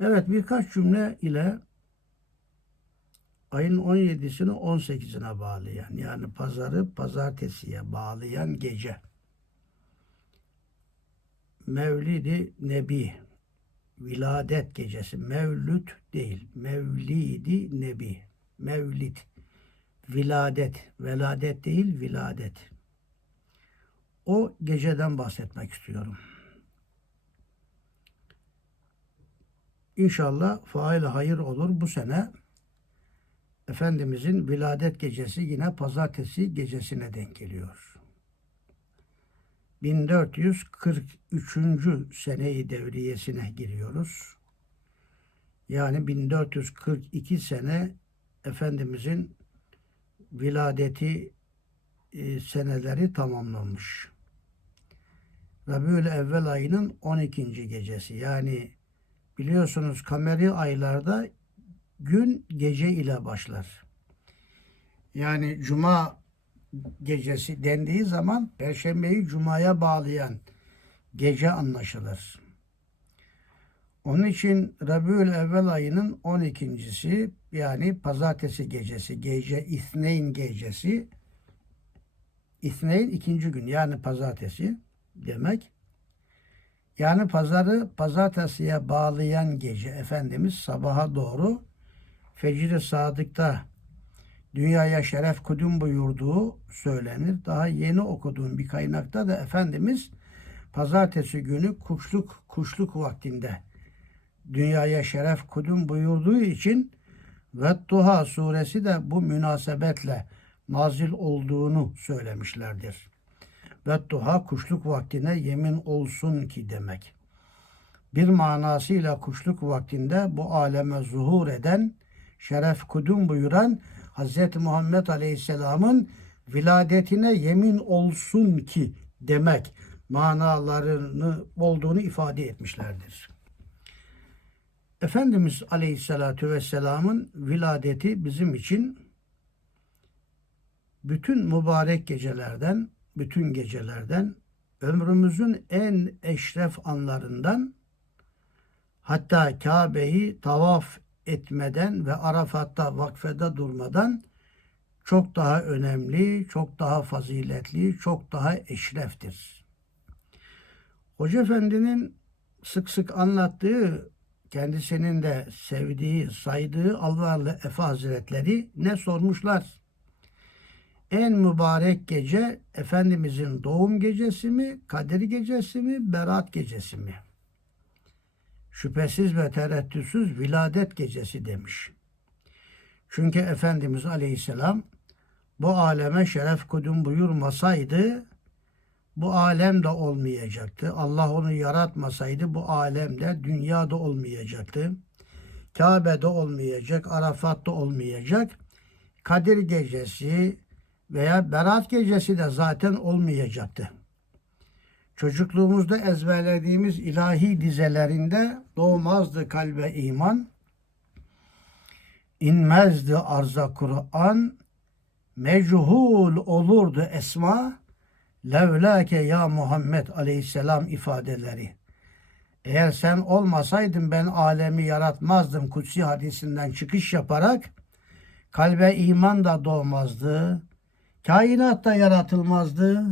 Evet birkaç cümle ile ayın 17'sini 18'ine bağlayan yani pazarı pazartesiye bağlayan gece. Mevlidi Nebi Viladet gecesi. Mevlüt değil. Mevlidi Nebi. Mevlid. Viladet. Veladet değil, viladet. O geceden bahsetmek istiyorum. İnşallah fail hayır olur bu sene. Efendimizin viladet gecesi yine pazartesi gecesine denk geliyor. 1443. seneyi devriyesine giriyoruz. Yani 1442 sene Efendimizin viladeti e, seneleri tamamlanmış. Rabiül Evvel ayının 12. gecesi. Yani biliyorsunuz kameri aylarda gün gece ile başlar. Yani cuma gecesi dendiği zaman perşembeyi cumaya bağlayan gece anlaşılır. Onun için Rabiül Evvel ayının 12.si yani pazartesi gecesi, gece İsneyn gecesi İsneyn ikinci gün yani pazartesi demek. Yani pazarı pazartesiye bağlayan gece Efendimiz sabaha doğru Fecr-i Sadık'ta dünyaya şeref kudüm buyurduğu söylenir. Daha yeni okuduğum bir kaynakta da Efendimiz pazartesi günü kuşluk kuşluk vaktinde dünyaya şeref kudüm buyurduğu için ve Duha suresi de bu münasebetle nazil olduğunu söylemişlerdir. Ve duha kuşluk vaktine yemin olsun ki demek. Bir manasıyla kuşluk vaktinde bu aleme zuhur eden, şeref kudüm buyuran Hz. Muhammed Aleyhisselam'ın viladetine yemin olsun ki demek manalarını olduğunu ifade etmişlerdir. Efendimiz Aleyhisselatü Vesselam'ın viladeti bizim için bütün mübarek gecelerden, bütün gecelerden, ömrümüzün en eşref anlarından, hatta Kabe'yi tavaf etmeden ve Arafat'ta vakfede durmadan çok daha önemli, çok daha faziletli, çok daha eşreftir. Hoca Efendi'nin sık sık anlattığı, kendisinin de sevdiği, saydığı Alvarlı Efe Hazretleri ne sormuşlar? En mübarek gece Efendimizin doğum gecesi mi, Kadir gecesi mi, Berat gecesi mi? Şüphesiz ve tereddütsüz viladet gecesi demiş. Çünkü Efendimiz Aleyhisselam bu aleme şeref kudüm buyurmasaydı bu alem de olmayacaktı. Allah onu yaratmasaydı bu alemde dünyada olmayacaktı. Kabe'de olmayacak, Arafat'ta olmayacak. Kadir gecesi veya Berat gecesi de zaten olmayacaktı. Çocukluğumuzda ezberlediğimiz ilahi dizelerinde doğmazdı kalbe iman, inmezdi arza Kur'an, mechuhul olurdu esma, levlake ya Muhammed aleyhisselam ifadeleri. Eğer sen olmasaydın ben alemi yaratmazdım kutsi hadisinden çıkış yaparak kalbe iman da doğmazdı. Kainat da yaratılmazdı.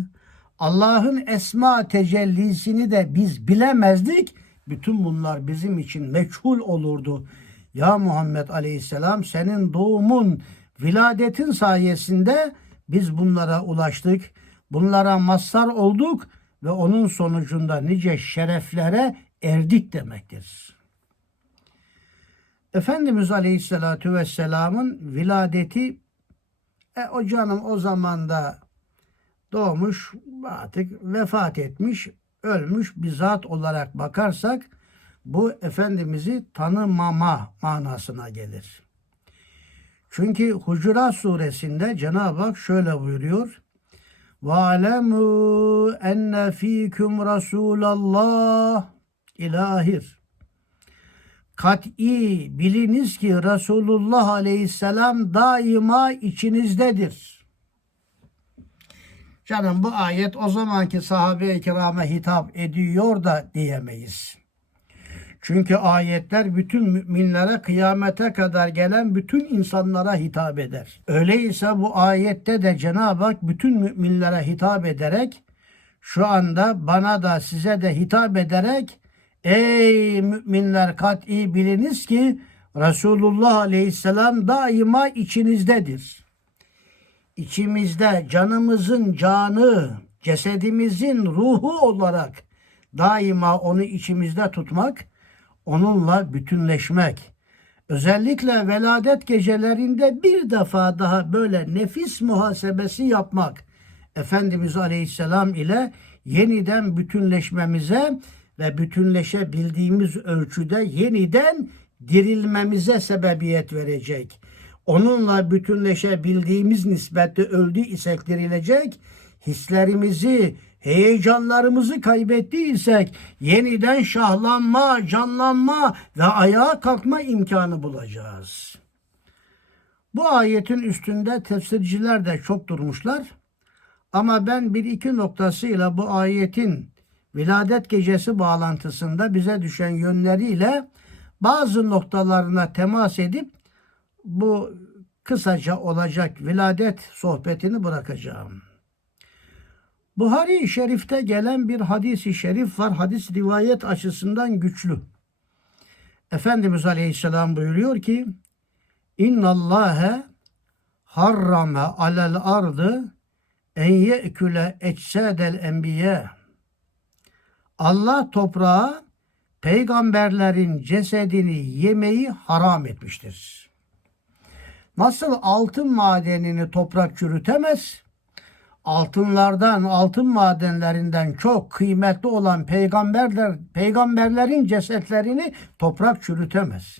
Allah'ın esma tecellisini de biz bilemezdik. Bütün bunlar bizim için meçhul olurdu. Ya Muhammed Aleyhisselam senin doğumun, viladetin sayesinde biz bunlara ulaştık. Bunlara mazhar olduk ve onun sonucunda nice şereflere erdik demektir. Efendimiz Aleyhisselatü Vesselam'ın viladeti e, o canım o zamanda doğmuş artık vefat etmiş ölmüş bir zat olarak bakarsak bu Efendimiz'i tanımama manasına gelir. Çünkü Hucurat suresinde Cenab-ı Hak şöyle buyuruyor. وَعَلَمُوا اَنَّ ف۪يكُمْ رَسُولَ اللّٰهِ ilahir. Kat'i biliniz ki Resulullah Aleyhisselam daima içinizdedir. Canım bu ayet o zamanki sahabe-i kirame hitap ediyor da diyemeyiz. Çünkü ayetler bütün müminlere kıyamete kadar gelen bütün insanlara hitap eder. Öyleyse bu ayette de Cenab-ı Hak bütün müminlere hitap ederek şu anda bana da size de hitap ederek ey müminler kat'i biliniz ki Resulullah Aleyhisselam daima içinizdedir. İçimizde canımızın canı, cesedimizin ruhu olarak daima onu içimizde tutmak, onunla bütünleşmek. Özellikle veladet gecelerinde bir defa daha böyle nefis muhasebesi yapmak. Efendimiz Aleyhisselam ile yeniden bütünleşmemize ve bütünleşebildiğimiz ölçüde yeniden dirilmemize sebebiyet verecek. Onunla bütünleşebildiğimiz nispette öldü isek dirilecek, hislerimizi, heyecanlarımızı kaybettiysek yeniden şahlanma, canlanma ve ayağa kalkma imkanı bulacağız. Bu ayetin üstünde tefsirciler de çok durmuşlar. Ama ben bir iki noktasıyla bu ayetin viladet gecesi bağlantısında bize düşen yönleriyle bazı noktalarına temas edip bu kısaca olacak viladet sohbetini bırakacağım. Buhari-i Şerif'te gelen bir hadisi şerif var. Hadis rivayet açısından güçlü. Efendimiz Aleyhisselam buyuruyor ki İnna Allahe harrame alel ardı en ye'küle ecsadel enbiye. Allah toprağa peygamberlerin cesedini yemeyi haram etmiştir. Nasıl altın madenini toprak çürütemez, altınlardan, altın madenlerinden çok kıymetli olan peygamberler, peygamberlerin cesetlerini toprak çürütemez.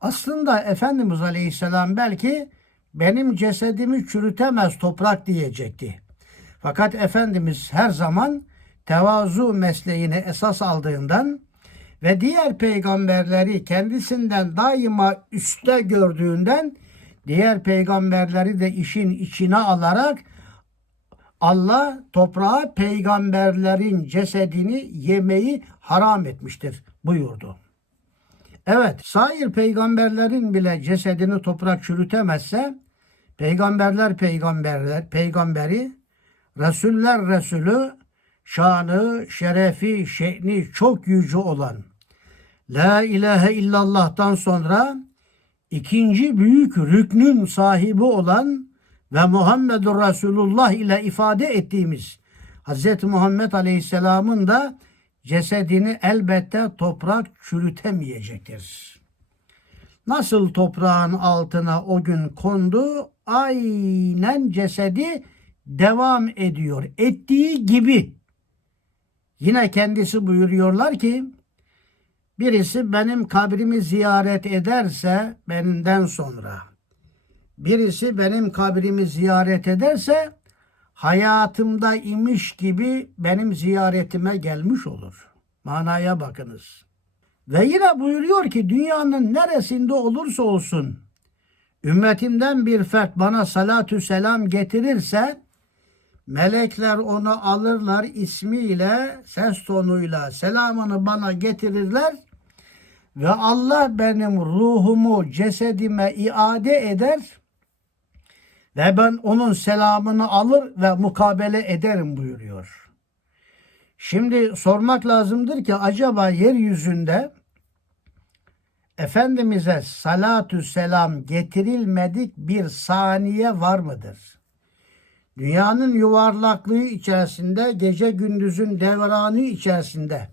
Aslında Efendimiz Aleyhisselam belki benim cesedimi çürütemez toprak diyecekti. Fakat Efendimiz her zaman tevazu mesleğini esas aldığından ve diğer peygamberleri kendisinden daima üstte gördüğünden diğer peygamberleri de işin içine alarak Allah toprağa peygamberlerin cesedini yemeyi haram etmiştir buyurdu. Evet, sair peygamberlerin bile cesedini toprak çürütemezse peygamberler peygamberler peygamberi, Resuller Resulü şanı, şerefi, şe'ni çok yüce olan La ilahe illallah'tan sonra ikinci büyük rüknün sahibi olan ve Muhammedur Resulullah ile ifade ettiğimiz Hz. Muhammed Aleyhisselam'ın da cesedini elbette toprak çürütemeyecektir. Nasıl toprağın altına o gün kondu, aynen cesedi devam ediyor. Ettiği gibi. Yine kendisi buyuruyorlar ki, birisi benim kabrimi ziyaret ederse benden sonra, birisi benim kabrimi ziyaret ederse hayatımda imiş gibi benim ziyaretime gelmiş olur. Manaya bakınız. Ve yine buyuruyor ki dünyanın neresinde olursa olsun ümmetimden bir fert bana salatü selam getirirse melekler onu alırlar ismiyle, ses tonuyla selamını bana getirirler ve Allah benim ruhumu cesedime iade eder ve ben onun selamını alır ve mukabele ederim buyuruyor. Şimdi sormak lazımdır ki acaba yeryüzünde Efendimiz'e salatü selam getirilmedik bir saniye var mıdır? Dünyanın yuvarlaklığı içerisinde, gece gündüzün devranı içerisinde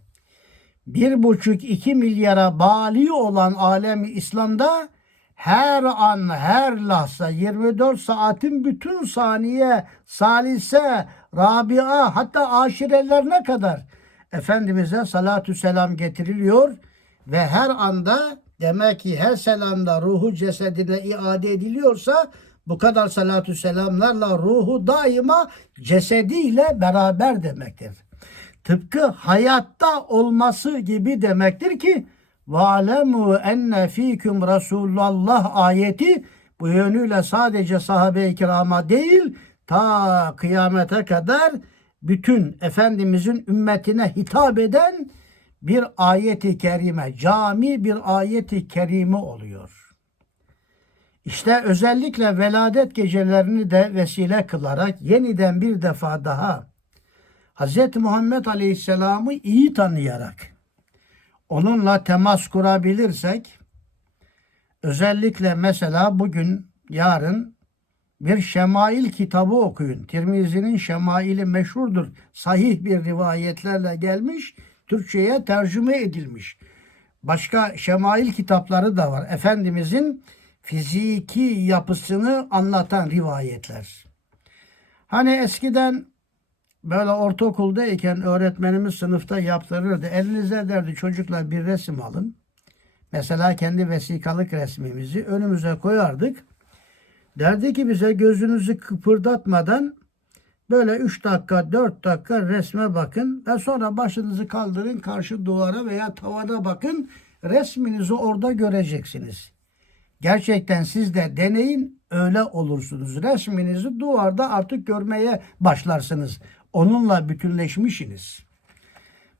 bir buçuk iki milyara bali olan alemi İslam'da her an, her lahza 24 saatin bütün saniye, salise, rabia hatta aşirelerine kadar Efendimiz'e salatü selam getiriliyor ve her anda demek ki her selamda ruhu cesedine iade ediliyorsa bu kadar salatü selamlarla ruhu daima cesediyle beraber demektir. Tıpkı hayatta olması gibi demektir ki valemu enne fikum Resulullah ayeti bu yönüyle sadece sahabe-i kirama değil ta kıyamete kadar bütün Efendimizin ümmetine hitap eden bir ayeti kerime, cami bir ayeti kerime oluyor. İşte özellikle veladet gecelerini de vesile kılarak yeniden bir defa daha Hz. Muhammed Aleyhisselam'ı iyi tanıyarak onunla temas kurabilirsek özellikle mesela bugün yarın bir şemail kitabı okuyun. Tirmizi'nin şemaili meşhurdur. Sahih bir rivayetlerle gelmiş, Türkçe'ye tercüme edilmiş. Başka şemail kitapları da var. Efendimizin fiziki yapısını anlatan rivayetler. Hani eskiden böyle ortaokuldayken öğretmenimiz sınıfta yaptırırdı. Elinize derdi çocuklar bir resim alın. Mesela kendi vesikalık resmimizi önümüze koyardık. Derdi ki bize gözünüzü kıpırdatmadan böyle 3 dakika 4 dakika resme bakın ve sonra başınızı kaldırın karşı duvara veya tavana bakın resminizi orada göreceksiniz. Gerçekten siz de deneyin öyle olursunuz. Resminizi duvarda artık görmeye başlarsınız. Onunla bütünleşmişsiniz.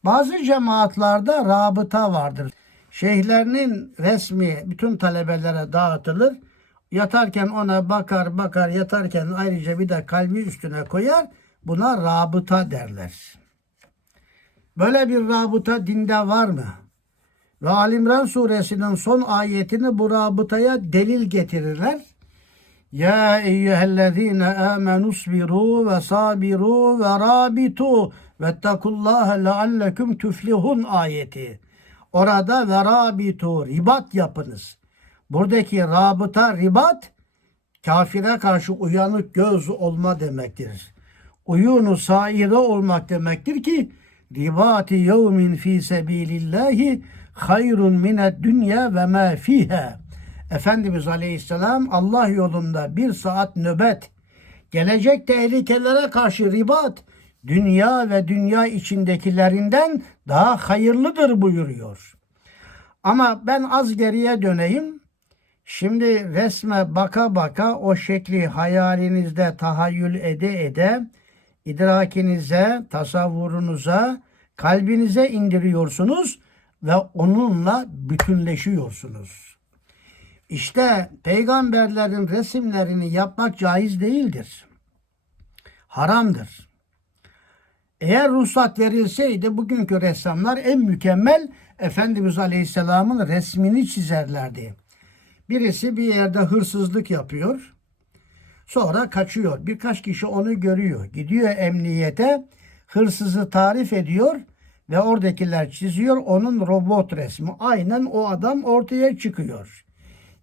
Bazı cemaatlerde rabıta vardır. Şeyhlerinin resmi bütün talebelere dağıtılır. Yatarken ona bakar bakar yatarken ayrıca bir de kalbi üstüne koyar. Buna rabıta derler. Böyle bir rabıta dinde var mı? Ve Alimran suresinin son ayetini bu rabıtaya delil getirirler. Ya eyyühellezine amenu sbiru ve sabiru ve rabitu vettekullaha leallekum tuflihun ayeti. Orada ve rabitu ribat yapınız. Buradaki rabıta ribat kafire karşı uyanık göz olma demektir. Uyunu saire olmak demektir ki ribati yevmin fi sebilillahi hayrun mined dünya ve ma fiha. Efendimiz Aleyhisselam Allah yolunda bir saat nöbet, gelecek tehlikelere karşı ribat, dünya ve dünya içindekilerinden daha hayırlıdır buyuruyor. Ama ben az geriye döneyim. Şimdi resme baka baka o şekli hayalinizde tahayyül ede ede idrakinize, tasavvurunuza, kalbinize indiriyorsunuz ve onunla bütünleşiyorsunuz. İşte peygamberlerin resimlerini yapmak caiz değildir. Haramdır. Eğer ruhsat verilseydi bugünkü ressamlar en mükemmel Efendimiz Aleyhisselam'ın resmini çizerlerdi. Birisi bir yerde hırsızlık yapıyor. Sonra kaçıyor. Birkaç kişi onu görüyor. Gidiyor emniyete. Hırsızı tarif ediyor ve oradakiler çiziyor onun robot resmi. Aynen o adam ortaya çıkıyor.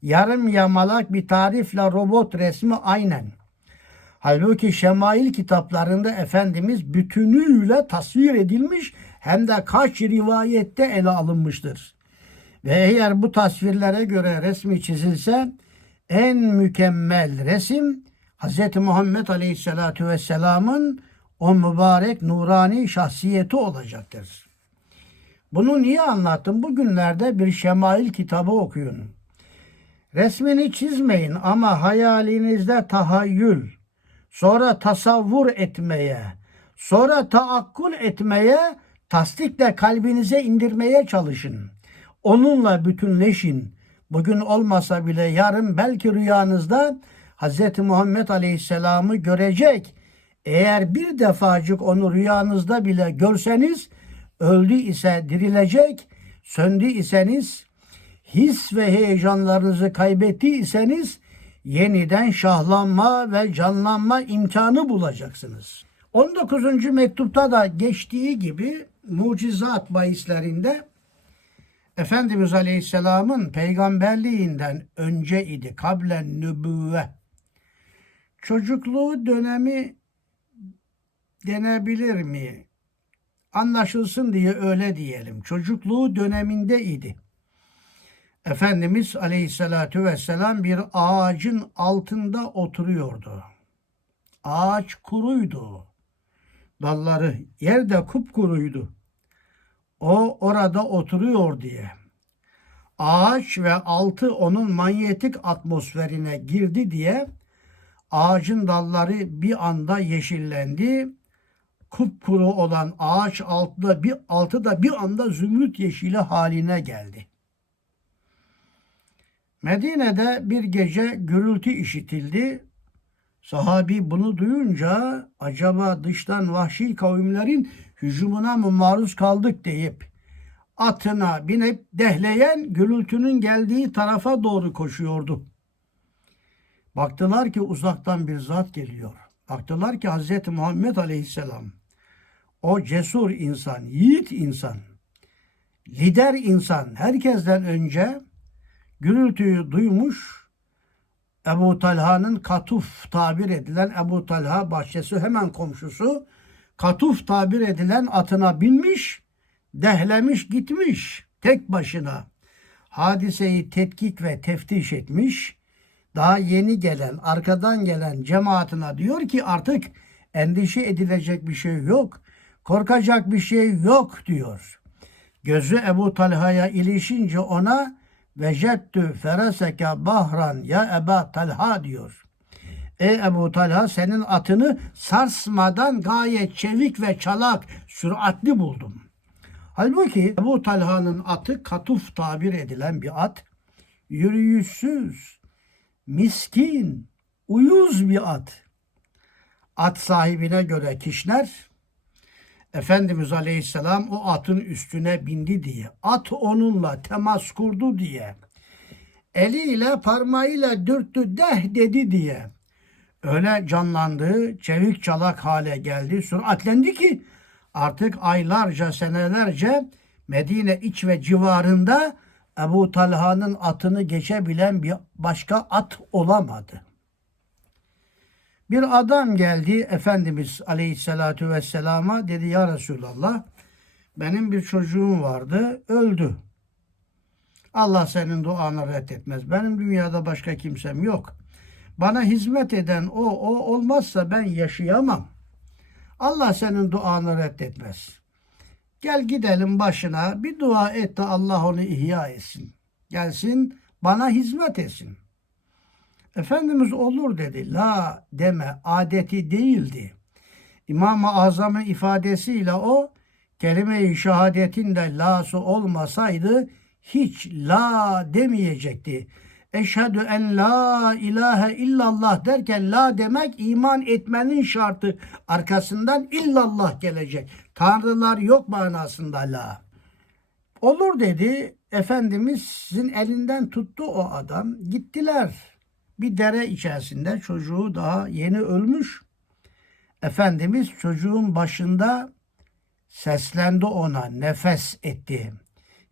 Yarım yamalak bir tarifle robot resmi aynen. Halbuki şemail kitaplarında Efendimiz bütünüyle tasvir edilmiş hem de kaç rivayette ele alınmıştır. Ve eğer bu tasvirlere göre resmi çizilse en mükemmel resim Hz. Muhammed Aleyhisselatü Vesselam'ın o mübarek nurani şahsiyeti olacaktır. Bunu niye anlattım? Bugünlerde bir şemail kitabı okuyun. Resmini çizmeyin ama hayalinizde tahayyül, sonra tasavvur etmeye, sonra taakkul etmeye, tasdikle kalbinize indirmeye çalışın. Onunla bütünleşin. Bugün olmasa bile yarın belki rüyanızda Hz. Muhammed Aleyhisselam'ı görecek. Eğer bir defacık onu rüyanızda bile görseniz öldü ise dirilecek, söndü iseniz, his ve heyecanlarınızı kaybettiyseniz yeniden şahlanma ve canlanma imkanı bulacaksınız. 19. mektupta da geçtiği gibi mucizat bahislerinde Efendimiz Aleyhisselam'ın peygamberliğinden önce idi. Kablen nübüvve. Çocukluğu dönemi denebilir mi? Anlaşılsın diye öyle diyelim. Çocukluğu döneminde idi. Efendimiz Aleyhisselatü Vesselam bir ağacın altında oturuyordu. Ağaç kuruydu. Dalları yerde kupkuruydu. O orada oturuyor diye. Ağaç ve altı onun manyetik atmosferine girdi diye ağacın dalları bir anda yeşillendi. Kupkuru olan ağaç altında bir altı da bir anda zümrüt yeşili haline geldi. Medine'de bir gece gürültü işitildi. Sahabi bunu duyunca acaba dıştan vahşi kavimlerin hücumuna mı maruz kaldık deyip atına binip dehleyen gürültünün geldiği tarafa doğru koşuyordu. Baktılar ki uzaktan bir zat geliyor. Baktılar ki Hz. Muhammed Aleyhisselam o cesur insan, yiğit insan, lider insan herkesten önce gürültüyü duymuş Ebu Talha'nın katuf tabir edilen Ebu Talha bahçesi hemen komşusu katuf tabir edilen atına binmiş, dehlemiş gitmiş tek başına. Hadiseyi tetkik ve teftiş etmiş. Daha yeni gelen, arkadan gelen cemaatine diyor ki artık endişe edilecek bir şey yok. Korkacak bir şey yok diyor. Gözü Ebu Talha'ya ilişince ona Vecettü fereseke bahran ya Eba Talha diyor. Ey Ebu Talha senin atını sarsmadan gayet çevik ve çalak, süratli buldum. Halbuki Ebu Talha'nın atı katuf tabir edilen bir at. Yürüyüşsüz, miskin, uyuz bir at. At sahibine göre kişiler Efendimiz Aleyhisselam o atın üstüne bindi diye, at onunla temas kurdu diye, eliyle parmağıyla dürttü deh dedi diye, öyle canlandı, çevik çalak hale geldi, süratlendi ki artık aylarca, senelerce Medine iç ve civarında Ebu Talha'nın atını geçebilen bir başka at olamadı. Bir adam geldi Efendimiz Aleyhisselatü Vesselam'a dedi ya Resulallah benim bir çocuğum vardı öldü. Allah senin duanı reddetmez. Benim dünyada başka kimsem yok. Bana hizmet eden o, o olmazsa ben yaşayamam. Allah senin duanı reddetmez. Gel gidelim başına bir dua et de Allah onu ihya etsin. Gelsin bana hizmet etsin. Efendimiz olur dedi. La deme adeti değildi. İmam-ı Azam'ın ifadesiyle o kelime-i şehadetin de lası olmasaydı hiç la demeyecekti. Eşhedü en la ilahe illallah derken la demek iman etmenin şartı. Arkasından illallah gelecek. Tanrılar yok manasında la. Olur dedi. Efendimiz sizin elinden tuttu o adam. Gittiler bir dere içerisinde çocuğu daha yeni ölmüş. Efendimiz çocuğun başında seslendi ona, nefes etti.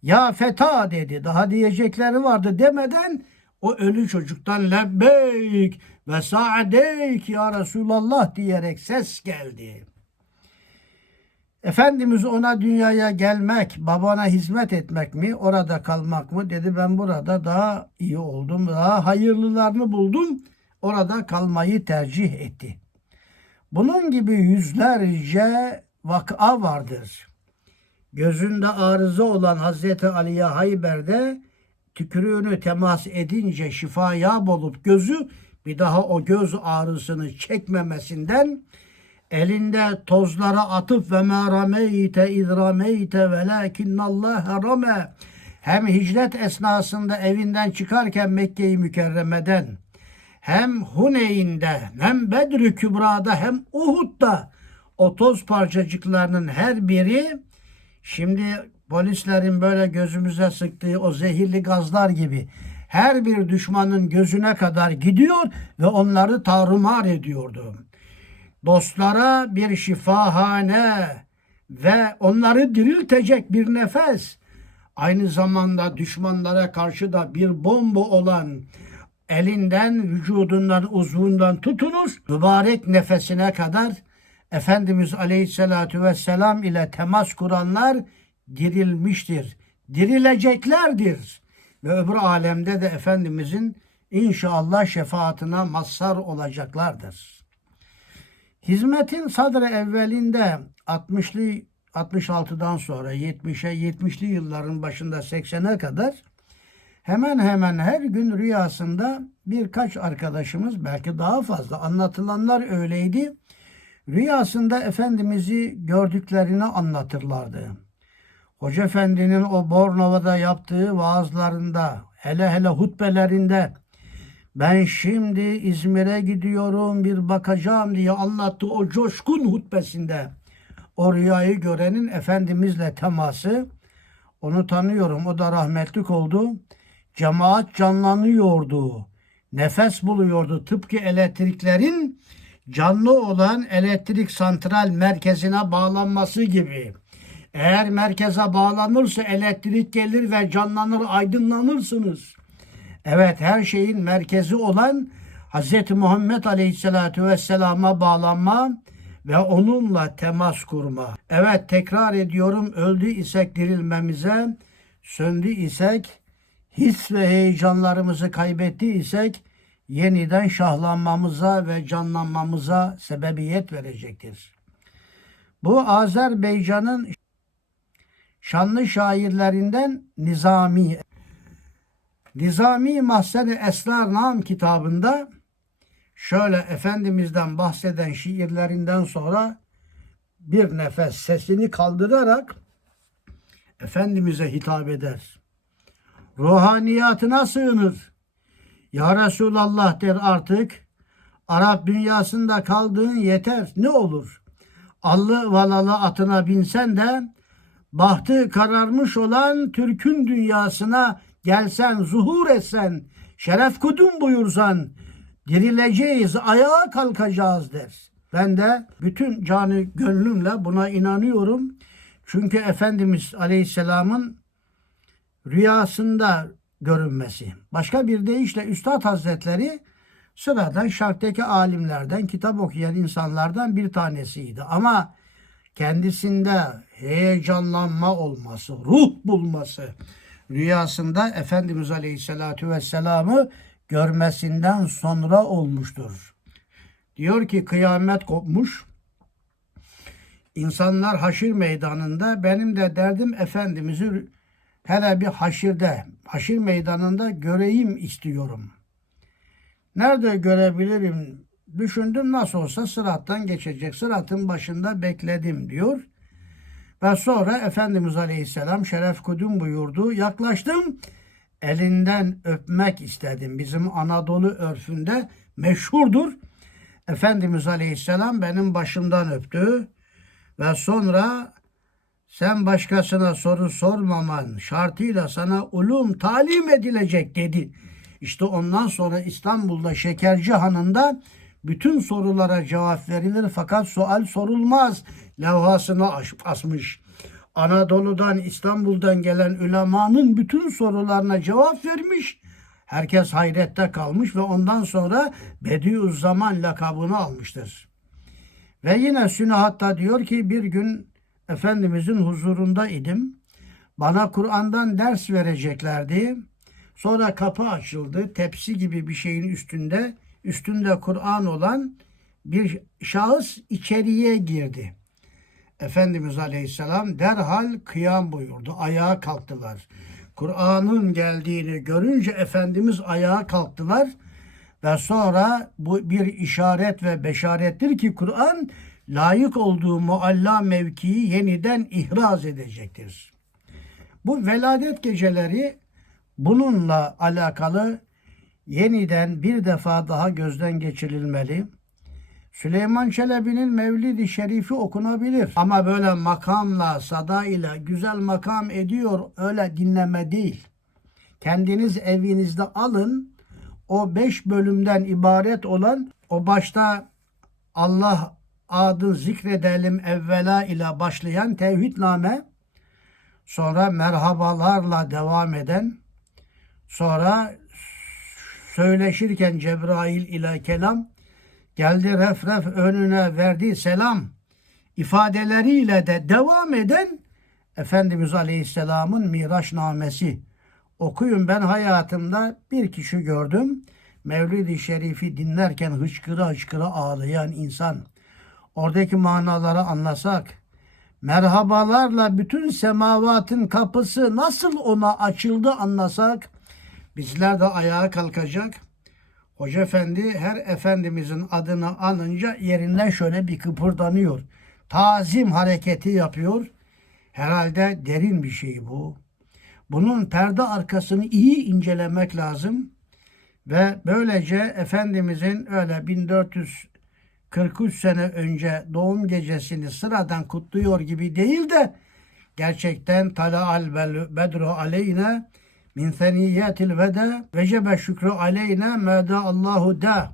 Ya feta dedi, daha diyecekleri vardı demeden o ölü çocuktan lebbeyk ve sa'deyk ya Resulallah diyerek ses geldi. Efendimiz ona dünyaya gelmek, babana hizmet etmek mi, orada kalmak mı? Dedi ben burada daha iyi oldum, daha hayırlılarını buldum. Orada kalmayı tercih etti. Bunun gibi yüzlerce vaka vardır. Gözünde arıza olan Hazreti Ali'ye Hayber'de tükürüğünü temas edince şifaya olup gözü bir daha o göz ağrısını çekmemesinden elinde tozlara atıp ve ma rameyte iz rameyte velakinnallâhe rame hem hicret esnasında evinden çıkarken Mekke-i Mükerreme'den hem Huneyn'de hem Bedr-i Kübra'da hem Uhud'da o toz parçacıklarının her biri şimdi polislerin böyle gözümüze sıktığı o zehirli gazlar gibi her bir düşmanın gözüne kadar gidiyor ve onları tarumar ediyordu dostlara bir şifahane ve onları diriltecek bir nefes, aynı zamanda düşmanlara karşı da bir bomba olan elinden, vücudundan, uzvundan tutunuz, mübarek nefesine kadar Efendimiz Aleyhisselatü Vesselam ile temas kuranlar dirilmiştir. Dirileceklerdir. Ve öbür alemde de Efendimizin inşallah şefaatine mazhar olacaklardır. Hizmetin sadre evvelinde 60'lı 66'dan sonra 70'e 70'li yılların başında 80'e kadar hemen hemen her gün rüyasında birkaç arkadaşımız belki daha fazla anlatılanlar öyleydi. Rüyasında Efendimiz'i gördüklerini anlatırlardı. Hoca Efendi'nin o Bornova'da yaptığı vaazlarında, hele hele hutbelerinde ben şimdi İzmir'e gidiyorum bir bakacağım diye anlattığı o coşkun hutbesinde o rüyayı görenin Efendimizle teması onu tanıyorum. O da rahmetlik oldu. Cemaat canlanıyordu. Nefes buluyordu. Tıpkı elektriklerin canlı olan elektrik santral merkezine bağlanması gibi. Eğer merkeze bağlanırsa elektrik gelir ve canlanır, aydınlanırsınız. Evet her şeyin merkezi olan Hz. Muhammed Aleyhisselatü Vesselam'a bağlanma ve onunla temas kurma. Evet tekrar ediyorum öldü isek dirilmemize, söndü isek, his ve heyecanlarımızı kaybetti isek yeniden şahlanmamıza ve canlanmamıza sebebiyet verecektir. Bu Azerbaycan'ın şanlı şairlerinden Nizami. Nizami Mahzen-i Esrar Nam kitabında şöyle Efendimiz'den bahseden şiirlerinden sonra bir nefes sesini kaldırarak Efendimiz'e hitap eder. Ruhaniyatına sığınır. Ya Resulallah der artık Arap dünyasında kaldığın yeter ne olur. Allı valalı atına binsen de bahtı kararmış olan Türk'ün dünyasına gelsen, zuhur etsen, şeref kudum buyursan, dirileceğiz, ayağa kalkacağız der. Ben de bütün canı gönlümle buna inanıyorum. Çünkü Efendimiz Aleyhisselam'ın rüyasında görünmesi. Başka bir deyişle Üstad Hazretleri sıradan şarktaki alimlerden, kitap okuyan insanlardan bir tanesiydi. Ama kendisinde heyecanlanma olması, ruh bulması, rüyasında Efendimiz Aleyhisselatü Vesselam'ı görmesinden sonra olmuştur. Diyor ki kıyamet kopmuş. İnsanlar haşir meydanında benim de derdim Efendimiz'i hele bir haşirde, haşir meydanında göreyim istiyorum. Nerede görebilirim? Düşündüm nasıl olsa sırattan geçecek. Sıratın başında bekledim diyor. Ve sonra Efendimiz Aleyhisselam şeref kudüm buyurdu. Yaklaştım. Elinden öpmek istedim. Bizim Anadolu örfünde meşhurdur. Efendimiz Aleyhisselam benim başımdan öptü. Ve sonra sen başkasına soru sormaman şartıyla sana ulum talim edilecek dedi. İşte ondan sonra İstanbul'da Şekerci Hanı'nda bütün sorulara cevap verilir fakat sual sorulmaz levhasına asmış. Anadolu'dan İstanbul'dan gelen ülemanın bütün sorularına cevap vermiş. Herkes hayrette kalmış ve ondan sonra Bediüzzaman lakabını almıştır. Ve yine Sünahat'ta diyor ki bir gün Efendimizin huzurunda idim. Bana Kur'an'dan ders vereceklerdi. Sonra kapı açıldı. Tepsi gibi bir şeyin üstünde, üstünde Kur'an olan bir şahıs içeriye girdi. Efendimiz Aleyhisselam derhal kıyam buyurdu. Ayağa kalktılar. Kur'an'ın geldiğini görünce Efendimiz ayağa kalktılar ve sonra bu bir işaret ve beşarettir ki Kur'an layık olduğu mualla mevkiyi yeniden ihraz edecektir. Bu veladet geceleri bununla alakalı yeniden bir defa daha gözden geçirilmeli. Süleyman Çelebi'nin Mevlid-i Şerifi okunabilir. Ama böyle makamla, sada ile güzel makam ediyor öyle dinleme değil. Kendiniz evinizde alın. O beş bölümden ibaret olan o başta Allah adı zikredelim evvela ile başlayan tevhidname sonra merhabalarla devam eden sonra söyleşirken Cebrail ile kelam geldi ref ref önüne verdi selam ifadeleriyle de devam eden Efendimiz Aleyhisselam'ın Miraç namesi. Okuyun ben hayatımda bir kişi gördüm. Mevlid-i Şerif'i dinlerken hıçkıra hıçkıra ağlayan insan. Oradaki manaları anlasak, merhabalarla bütün semavatın kapısı nasıl ona açıldı anlasak, bizler de ayağa kalkacak, Hoca Efendi her efendimizin adını anınca yerinden şöyle bir kıpırdanıyor. Tazim hareketi yapıyor. Herhalde derin bir şey bu. Bunun perde arkasını iyi incelemek lazım. Ve böylece Efendimizin öyle 1443 sene önce doğum gecesini sıradan kutluyor gibi değil de gerçekten tala al bedru aleyne min seniyetil veda vecebe şükrü aleyne meda Allahu da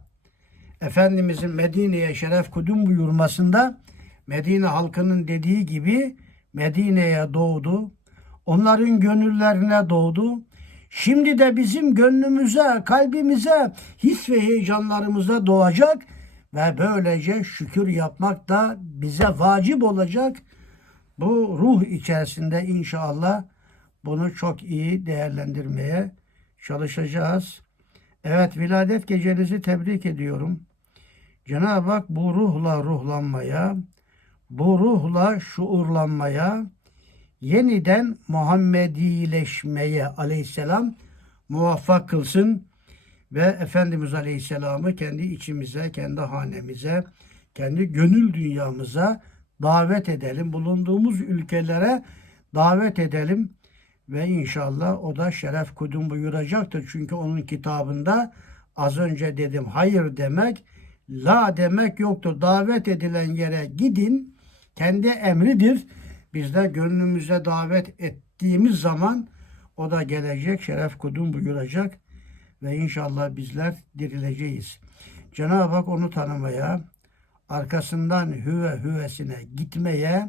Efendimizin Medine'ye şeref kudum buyurmasında Medine halkının dediği gibi Medine'ye doğdu. Onların gönüllerine doğdu. Şimdi de bizim gönlümüze, kalbimize, his ve heyecanlarımıza doğacak ve böylece şükür yapmak da bize vacip olacak. Bu ruh içerisinde inşallah bunu çok iyi değerlendirmeye çalışacağız. Evet, viladet gecenizi tebrik ediyorum. Cenab-ı Hak bu ruhla ruhlanmaya, bu ruhla şuurlanmaya, yeniden Muhammedileşmeye aleyhisselam muvaffak kılsın ve Efendimiz Aleyhisselam'ı kendi içimize, kendi hanemize, kendi gönül dünyamıza davet edelim. Bulunduğumuz ülkelere davet edelim ve inşallah o da şeref kudum buyuracaktır. Çünkü onun kitabında az önce dedim hayır demek, la demek yoktur. Davet edilen yere gidin, kendi emridir. Biz de gönlümüze davet ettiğimiz zaman o da gelecek, şeref kudum buyuracak ve inşallah bizler dirileceğiz. Cenab-ı Hak onu tanımaya, arkasından hüve hüvesine gitmeye,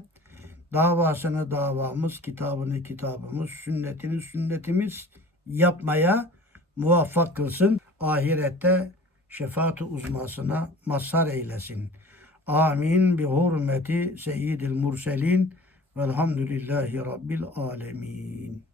davasını davamız, kitabını kitabımız, sünnetini sünnetimiz yapmaya muvaffak kılsın. Ahirette şefaat uzmasına mazhar eylesin. Amin bi hurmeti seyyidil murselin velhamdülillahi rabbil alemin.